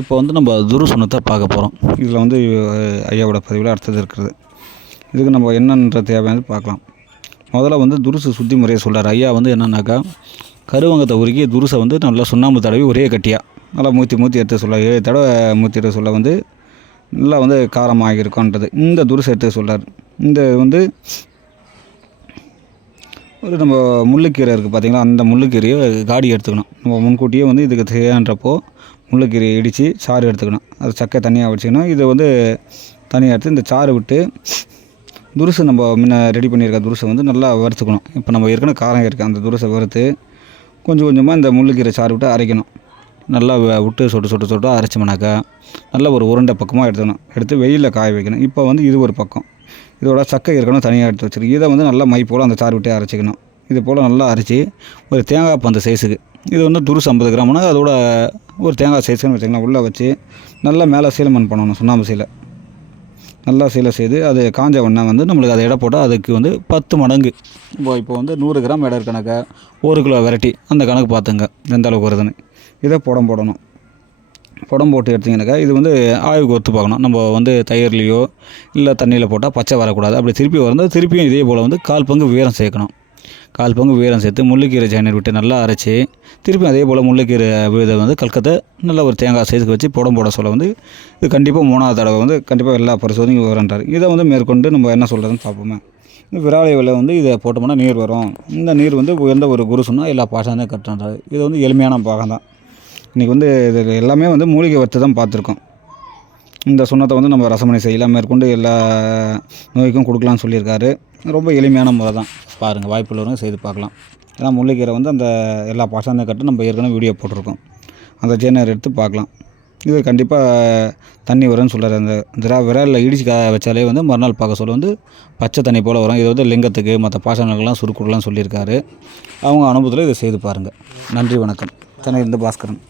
இப்போ வந்து நம்ம துருசுனத்தை பார்க்க போகிறோம் இதில் வந்து ஐயாவோட பதிவில் அடுத்தது இருக்கிறது. இதுக்கு நம்ம என்னன்ற தேவையானது பார்க்கலாம். முதல்ல வந்து துருசு சுத்தி முறையை சொல்கிறார் ஐயா வந்து என்னன்னாக்கா கருவங்கத்தை உருக்கி துருசை வந்து நல்லா சுண்ணாம்பு தடவி ஒரே கட்டியாக நல்லா மூத்தி மூத்தி எடுத்து சொல்ல ஏழு தடவை மூத்தி எடுத்து சொல்ல வந்து நல்லா வந்து காரமாக இருக்கும்ன்றது இந்த துருசை எடுத்து சொல்கிறார் இந்த வந்து ஒரு நம்ம முள்ளுக்கீரை இருக்குது பார்த்திங்களா அந்த முள்ளுக்கீரையை காடி எடுத்துக்கணும். நம்ம முன்கூட்டியே வந்து இதுக்கு தேவைன்றப்போ முள்ளுக்கீரையை இடித்து சாறு எடுத்துக்கணும். அது சக்கை தனியாக வச்சுக்கணும். இதை வந்து தனியாக எடுத்து இந்த சாறு விட்டு துருசு நம்ம முன்ன ரெடி பண்ணியிருக்க துருசை வந்து நல்லா வறுத்துக்கணும். இப்போ நம்ம ஏற்கனவே காரம் இருக்குது அந்த துருசை வறுத்து கொஞ்சம் கொஞ்சமாக இந்த முள்ளுக்கீரை சாறு விட்டு அரைக்கணும். நல்லா வ- விட்டு சொட்டு சொட்டு சொட்டு அரைச்சோம்னாக்கா நல்ல ஒரு உருண்டை பக்கமாக எடுத்துக்கணும். எடுத்து வெயிலில் காய வைக்கணும். இப்போ வந்து இது ஒரு பக்கம். இதோட சக்கை இருக்கணும் தனியாக எடுத்து வச்சிருக்கு. இதை வந்து நல்லா மை போல் அந்த சாறு விட்டே அரைச்சிக்கணும். இது போல் நல்லா அரைச்சி ஒரு தேங்காய் பந்து சைஸுக்கு இது வந்து துருசு ஐம்பது கிராம்னா அதோட ஒரு தேங்காய் சைஸ்னு வச்சுக்கலாம் உள்ளே வச்சு நல்லா மேலே சீலமண் பண்ணணும் சுண்ணாம்பு சீலை நல்லா சீலை செய்து அது காஞ்ச உடனே வந்து நம்மளுக்கு அதை எடை போட்டால் அதுக்கு வந்து பத்து மடங்கு. இப்போ இப்போ வந்து நூறு கிராம் எடை கணக்கை ஒரு கிலோ வெரைட்டி அந்த கணக்கு பார்த்துங்க. எந்த அளவுக்கு வருதுன்னு. இதை புடம் போடணும். புடம் போட்டு எடுத்திங்கனாக்கா இது வந்து ஆய்வுக்கு ஒத்து பார்க்கணும். நம்ம வந்து தயிர்லேயோ இல்லை தண்ணியில் போட்டால் பச்சை வரக்கூடாது. அப்படி திருப்பி வரும்போது திருப்பியும் இதே போல் வந்து கால் பங்கு உயரம் சேர்க்கணும். கால் பங்கு வீரம் சேர்த்து முள்ளுக்கீரை ஜாயினர் விட்டு நல்லா அரைச்சி திருப்பி அதே போல் முள்ளுக்கீரை விழுதை வந்து கல்கத்தை நல்ல ஒரு தேங்காய் சைஸுக்கு வச்சு புடம் போட சொல்ல வந்து இது கண்டிப்பாக மூணாவது தடவை வந்து கண்டிப்பாக எல்லா பரிசோதனையும் வருன்றார் இதை வந்து மேற்கொண்டு நம்ம என்ன சொல்கிறதுன்னு பார்ப்போமே. இந்த விலை வந்து இதை போட்டோம்னா நீர் வரும். இந்த நீர் வந்து உயர்ந்த ஒரு குரு சொன்னால் எல்லா பாஷானே கட்டுறாரு. இது வந்து எளிமையான பாகம் தான் இன்றைக்கி வந்து இது எல்லாமே வந்து மூலிகை வறுத்து தான் பார்த்துருக்கோம். இந்த சுண்ணத்தை வந்து நம்ம ரசமணி செய்யலாம். மேற்கொண்டு எல்லா நோய்க்கும் கொடுக்கலாம்னு சொல்லியிருக்காரு. ரொம்ப எளிமையான முறை தான். பாருங்கள் வாய்ப்பு உள்ளவங்க செய்து பார்க்கலாம். ஏன்னா முள்ளிக்கீரை வந்து அந்த எல்லா பாசாந்த கட்டு நம்ம ஏற்கனவே வீடியோ போட்டிருக்கோம். அந்த ஜேனர் எடுத்து பார்க்கலாம். இது கண்டிப்பாக தண்ணி வரும்னு சொல்கிறார் அந்த திரா விரலில் இடிச்சு கா வச்சாலே வந்து மறுநாள் பார்க்க சொல்ல வந்து பச்சை தண்ணி போல் வரும். இது வந்து லிங்கத்துக்கு மற்ற பாசனங்கள்லாம் சுருக்குடலாம் சொல்லியிருக்காரு. அவங்க அனுபவத்தில் இதை செய்து பாருங்கள் நன்றி வணக்கம். சென்னை இருந்து பாஸ்கரன்.